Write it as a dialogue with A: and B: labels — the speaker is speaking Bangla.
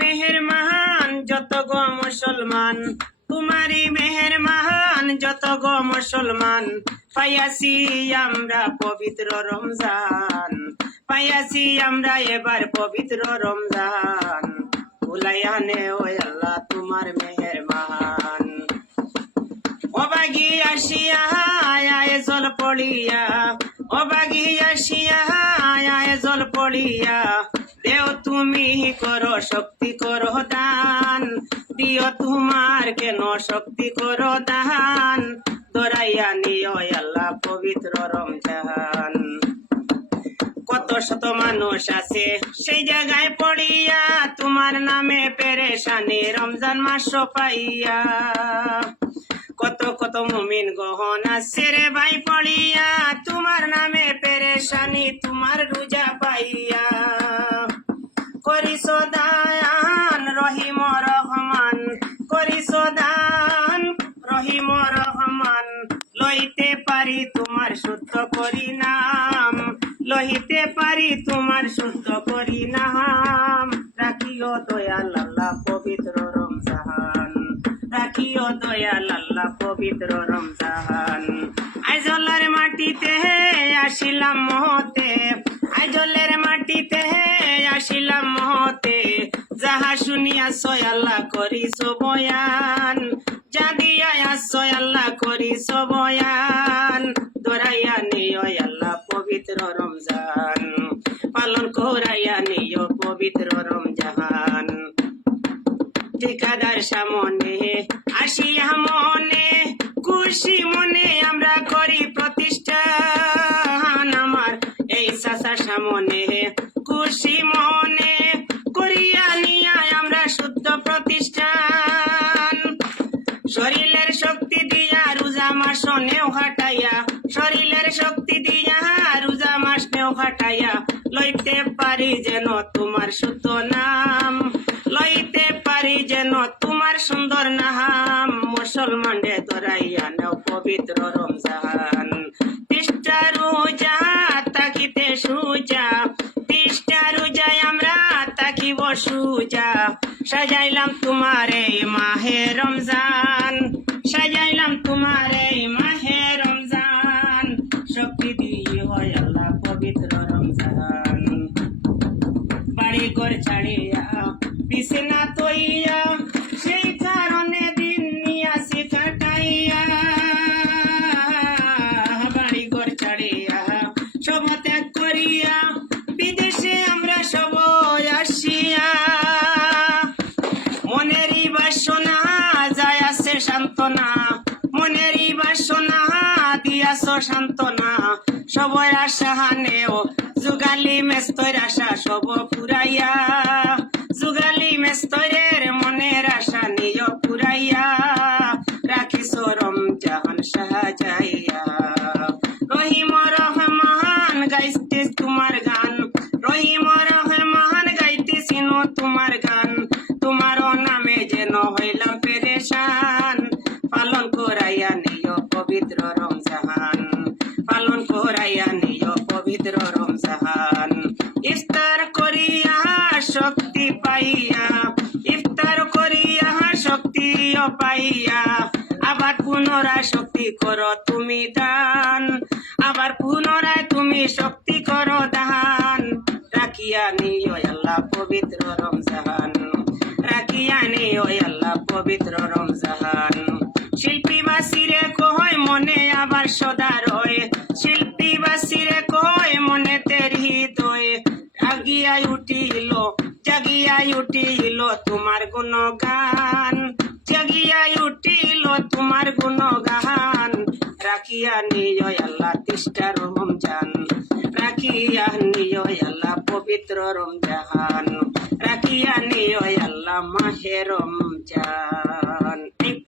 A: মেহের মহান যত গো মুসলমান। তোমারই মেহের মহান যত গো মুসলমান। পাইয়াছি আমরা পবিত্র রমজান। পাইয়াছি আমরা এবার পবিত্র রমজান। ভুলাইয়া নে ও আল্লাহ তোমার মেহের মহান অবাগি আসিয়া, আয় জল পড়িয়া। অবাগি আসিয়া, আয় জল পড়িয়া। দেও তুমি করো শক্তি, করো দান। দিও তোমার কেন শক্তি, করো দান। দরাইয়া নিও আল্লাহ পবিত্র রমজান। কত শত মানুষ আছে সেই জায়গায় পড়িয়া, তোমার নামে পেরেশানি রমজান মাস পাইয়া। কত কত মুমিন গহন আছে রে ভাই পড়িয়া, তোমার নামে পেরেশানি, তোমার রোজা পাইয়া। শুদ্ধ করি নাম লইতে পারি তোমার শুদ্ধ করি নাম রাখিও দয়াল আল্লাহ পবিত্র রমজান। রাখিও দয়াল আল্লাহ পবিত্র রমজান। আইজলের মাটিতে আসিলাম মহতে। আইজলের মাটিতে আসিলাম মহতে। যাহা শুনিয়া আল্লাহ করি বয়ান। যা দিয়া আসয় আল্লাহ করি বয়ান। দরাইয়া নিও আল্লাহ পবিত্র রমজান। পালন করাইয়া নিও পবিত্র রমজান। ঠিকাদার সামনে আসিয়া মনে, খুশি মনে আমরা করি প্রতিষ্ঠান আমার। এই চাষার সামনে খুশি মনে করিয়া নিয়া আমরা শুদ্ধ প্রতিষ্ঠান। শরীরের শক্তি দিয়া রোজা মাস নেও হাটাইয়া হাটাইয়া লইতে পারি যেন তোমার শুদ্ধ নাম। লইতে পারি যেন তোমার সুন্দর নাম। মুসলমান রে দরাইয়া নেও পবিত্র রমজান। তিষ্ঠা রোজা তাকিতে সুজা। তিষ্ঠা রোজায় আমরা তাকিব সুজা। সাজাইলাম তোমার এই মাহে রমজান। বাড়ি ঘর ছাড়িয়া, বিছনা তৈয়া, সেই কারণে দিন নিয়াছি কাটাইয়া। বাড়ি ঘর ছাড়িয়া সব ত্যাগ করিয়া, বিদেশে আমরা সব আসিয়া। মনেরই বাসনা যায় আছে সান্ত্বনা, মনেরই বাসনা দিয়াছ সান্ত্বনা। সবর আশা হানেও যুগালি মেস্তর আশা সব পুরাইয়া যুগালি মেস্তরের মনের আশা নিয় পুরাইয়া রাখিস রমজান সাহাযাইয়া রহিম রহমান গাইতে তোমার গান, রহিম রহমান গাইতেছি নো তোমার গান তোমার নামে যেন হইলাম পেরেশান, পালন করাইয়া নিয় পবিত্র রমজান ইফতার করিয়া শক্তি পাইয়া, ইফতার করিয়া শক্তিও পাইয়া আবার পুনরায় শক্তি করো তুমি দান, আবার পুনরায় তুমি শক্তি করো দান। রাখিয়া আল্লাহ পবিত্র রমজান, রাখিয়া আল্লাহ পবিত্র রমজান। শিল্পী বাসিরে কয়, মনে আবার সদা উঠিল তোমার গুণগান। জাগিয়াই উঠিল তোমার গুণগান। রাখিয়া নিয় আল্লাহ তিষ্ঠা রমজান। রাখিয়া নিয় আল্লাহ পবিত্র রমজান। রাখিয়া নিয় আল্লাহ মাহে রমজান।